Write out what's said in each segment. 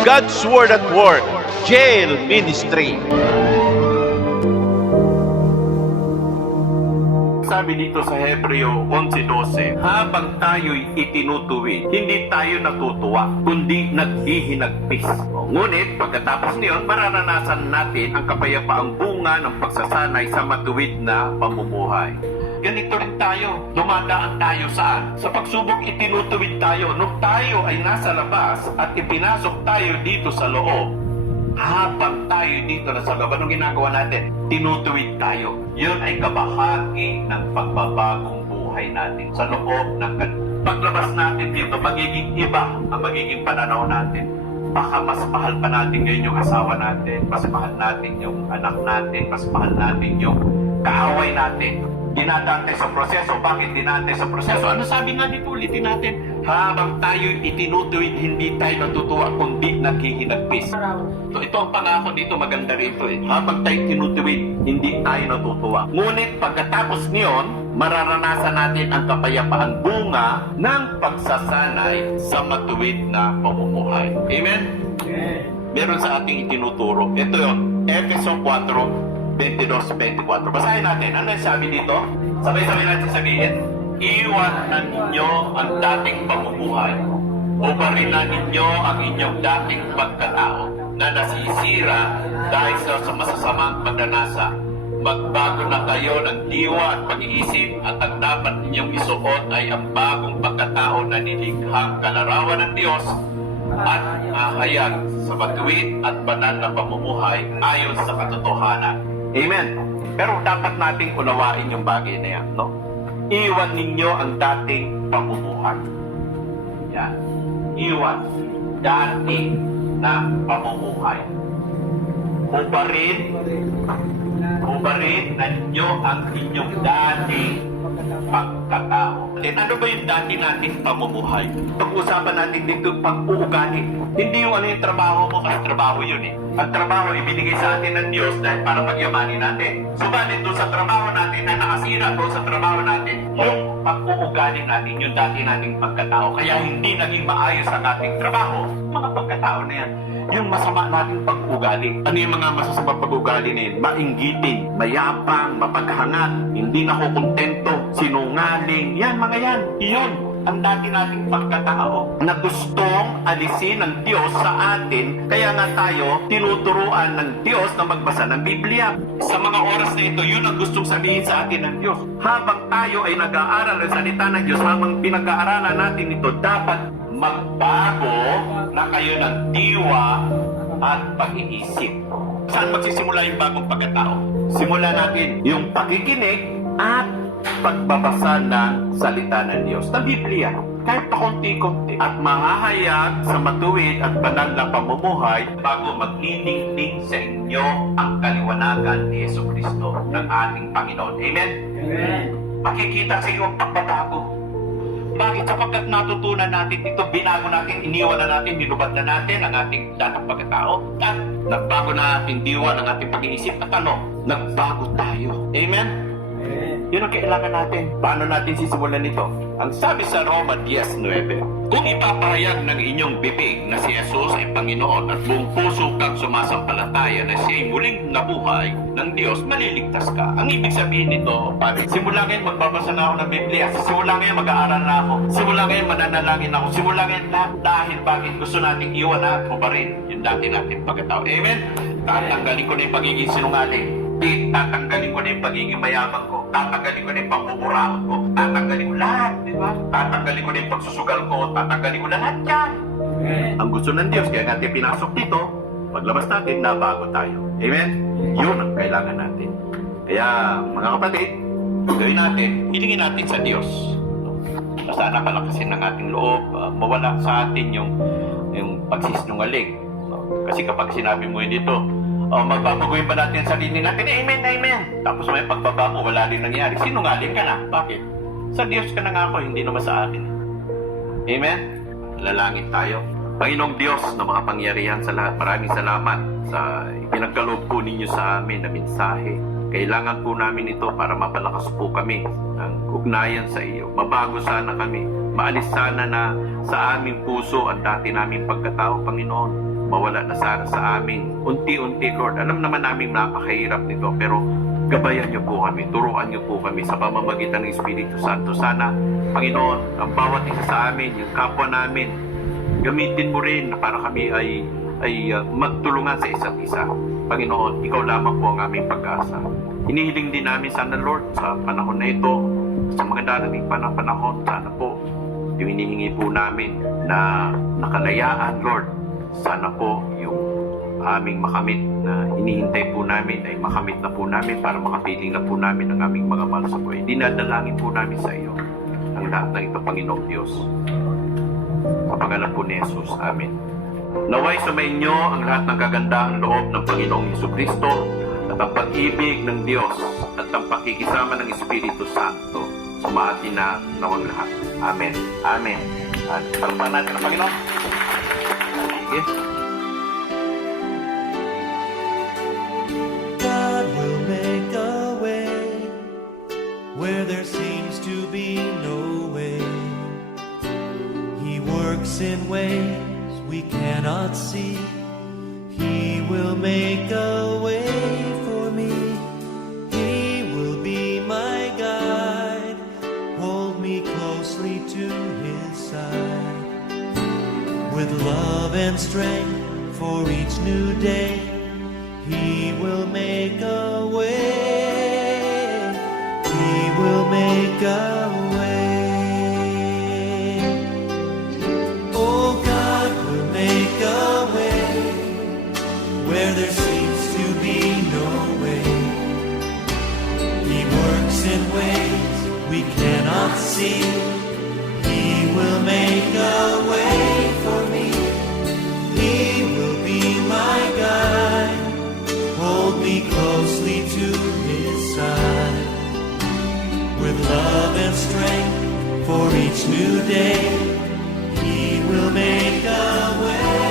God's Word at Work, Jail Ministry. Sabi dito sa Hebreo 11.12, habang tayo'y itinutuwid, hindi tayo natutuwa, kundi naghihinagpis. Ngunit, pagkatapos niyon, mararanasan natin ang kapayapaang bunga ng pagsasanay sa matuwid na pamumuhay. Ganito rin tayo, dumadaan tayo saan? Sa pagsubok itinutuwid tayo, nung tayo ay nasa labas at ipinasok tayo dito sa loob, habang tayo dito na sa loob, anong ginagawa natin? Tinutuwid tayo. Yun ay kabahagi ng pagbabagong buhay natin sa loob ng gan- Paglabas natin dito, magiging iba ang magiging pananaw natin. Baka mas mahal pa natin ngayon yung asawa natin, mas mahal natin yung anak natin, mas mahal natin yung kaaway natin. Dinadaan tayo sa proseso. Bakit dinadaan tayo sa proseso? Ano sabi nga dito? Ulitin natin. Habang tayo itinutuwid, hindi tayo natutuwa, kundi naghihinagpis. So, ito ang pangako dito, maganda rito eh. Habang tayo tinutuwid, hindi tayo natutuwa. Ngunit pagkatapos niyon, mararanasan natin ang kapayapaang bunga ng pagsasanay sa matuwid na pamumuhay. Amen? Meron sa ating itinuturo. Ito yun, Efeso 4, 22-24. Basahin natin. Ano yung sabi dito? Sabay-sabay natin sabihin. Iwan na ninyo ang dating pamumuhay. Ubarin na ninyo ang inyong dating pagkatao na nasisira dahil sa sa masasamang pagnanasa. Magbago na kayo ng diwa at pag-iisip at ang dapat ninyong isuot ay ang bagong pagkatao na nilikhang kalarawan ng Diyos at ahayag sa matuwid at banal na pamumuhay ayon sa katotohanan. Amen. Pero dapat nating unawain yung bagay na yan, no? Iwan ninyo ang dating pamumuhay. Yan. Iwan. Dati na pamumuhay. Ubarin, ubarin na ninyo ang inyong dating pagkatao. Then ano ba yung dati natin pamumuhay? Pag-usapan natin dito pag-uugali. Hindi yung ano yung trabaho mo kasi trabaho yun eh. Ang trabaho ibinigay sa atin ng Diyos dahil para pagyamanin natin. Subalit doon sa trabaho natin na nakasira doon sa trabaho natin, yung pag-uugali natin, yung dati nating pagkatao. Kaya hindi naging maayos ang ating trabaho. Mga pagkatao na yan. Yung masama nating pag-ugali. Ano yung mga masasama pag-ugali na yun? Mainggiting, mayapang, mapaghangat, hindi nakukontento, sinungaling. Yan, mga yan. Iyon ang dati nating pagkatao na gustong alisin ng Diyos sa atin kaya nga tayo tinuturuan ng Diyos na magbasa ng Biblia. Sa mga oras na ito, yun ang gustong sabihin sa atin ng Diyos. Habang tayo ay nag-aaral ng salita ng Diyos, habang pinag-aaralan natin ito, dapat magbago na kayo ng diwa at pag-iisip. Saan magsisimula yung bagong pagkatao? Simulan natin yung pakikinig at pagbabasa ng salita ng Diyos, ng Biblia. Kahit pa konti-konti. At mahahayag sa matuwid at banal na pamumuhay bago magniningning sa inyo ang kaliwanagan ni Yeso Kristo ng ating Panginoon. Amen? Makikita sa iyo ang pagbabago. Bakit? Sapagkat natutunan natin ito, binago natin, iniwan na natin, binubad na natin ang ating datang pagkatao. At nagbago na ating diwa ng ating pag-iisip. At ano? Nagbago tayo. Amen? Yun ang kailangan natin. Paano natin sisimulan ito? Ang sabi sa Roma 10.9, Kung ipapahayag ng inyong bibig na si Jesus ay Panginoon at buong puso kang sumasampalataya na siya'y muling nabuhay ng Diyos, maliligtas ka. Ang ibig sabihin nito, pare, simula ngayon magbabasa na ako ng Biblia. Simula ngayon mag-aaral na ako. Simula ngayon mananalangin ako. Simula ngayon lahat dahil bakit gusto nating iwan at rin yung dati natin pagkatao. Amen? Tatanggalin ko na yung pagiging sinungaling. Tatanggalin ko na yung pagiging mayabang ko. Tatanggalin ko na yung pamumuraot ko. Tatanggalin Tatanggalin ko na yung pagsusugal ko. Tatanggalin ko na lahat yan. Ang gusto ng Diyos, kaya natin pinasok dito, paglabas natin, nabago tayo. Amen? Yun ang kailangan natin. Kaya, mga kapatid, gawin natin, hilingin natin sa Diyos. Na sana palakasin ng ating loob, ah, mawala sa atin yung, yung pagsisinungaling. No? Kasi kapag sinabi mo yun dito, oh, magbabaguhin ba natin ang sarili natin? Amen, amen. Tapos may pagbabago, wala rin nangyari. Sinungaling ka na. Bakit? Sa Diyos ka na nga ako, hindi naman sa akin. Amen? Lalangin tayo. Panginoong Diyos na mga pangyarihan sa lahat, maraming salamat sa pinagkaloob po ninyo sa amin na mensahe. Kailangan po namin ito para mapalakas po kami ng ugnayan sa iyo. Mabago sana kami. Maalis sana na sa aming puso ang dati naming pagkatao, Panginoon. mawala na sana sa amin. Unti-unti, Lord. Alam naman namin napakahirap nito, pero gabayan niyo po kami, turuan niyo po kami sa pamamagitan ng Espiritu Santo. Sana, Panginoon, ang bawat isa sa amin, yung kapwa namin, gamitin mo rin para kami ay ay uh, magtulungan sa isa't isa. Panginoon, ikaw lamang po ang aming pag-asa. Hinihiling din namin sana Lord sa panahon na ito, sa mga darating pa na panahon, sana po yung hinihingi po namin na nakalayaan Lord. Sana po yung aming makamit na hinihintay po namin ay makamit na po namin para makapiling na po namin ang aming mga mahal sa buhay. Dinadalangin po namin sa iyo ang lahat ng ito, Panginoong Diyos. Sa pangalan po ni Jesus. Amen. Naway sumainyo ang lahat ng kagandahang loob ng Panginoong Heso Kristo at ang pag-ibig ng Diyos at ang pakikisama ng Espiritu Santo. Sumati na nawang lahat. Amen. Amen. At palpahan natin ang Panginoon. Sige. Cannot see. He will make a way for me. He will be my guide. Hold me closely to his side. With love and strength for each new day. He will make a He will make a way for me. He will be my guide. Hold me closely to his side. With love and strength for each new day, he will make a way.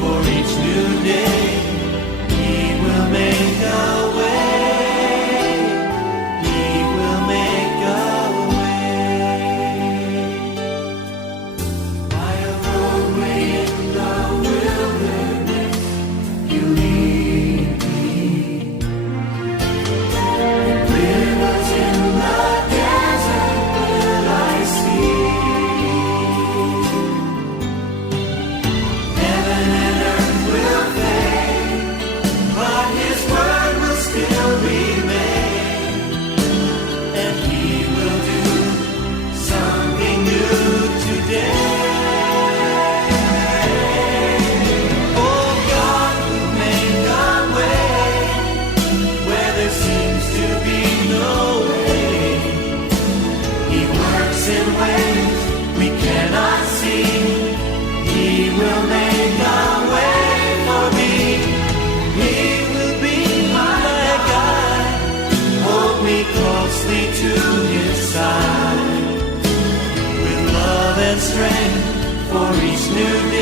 For each new day. Works in ways we cannot see. He will make a way for me. He will be my guide. Hold me closely to his side. With love and strength for each new day,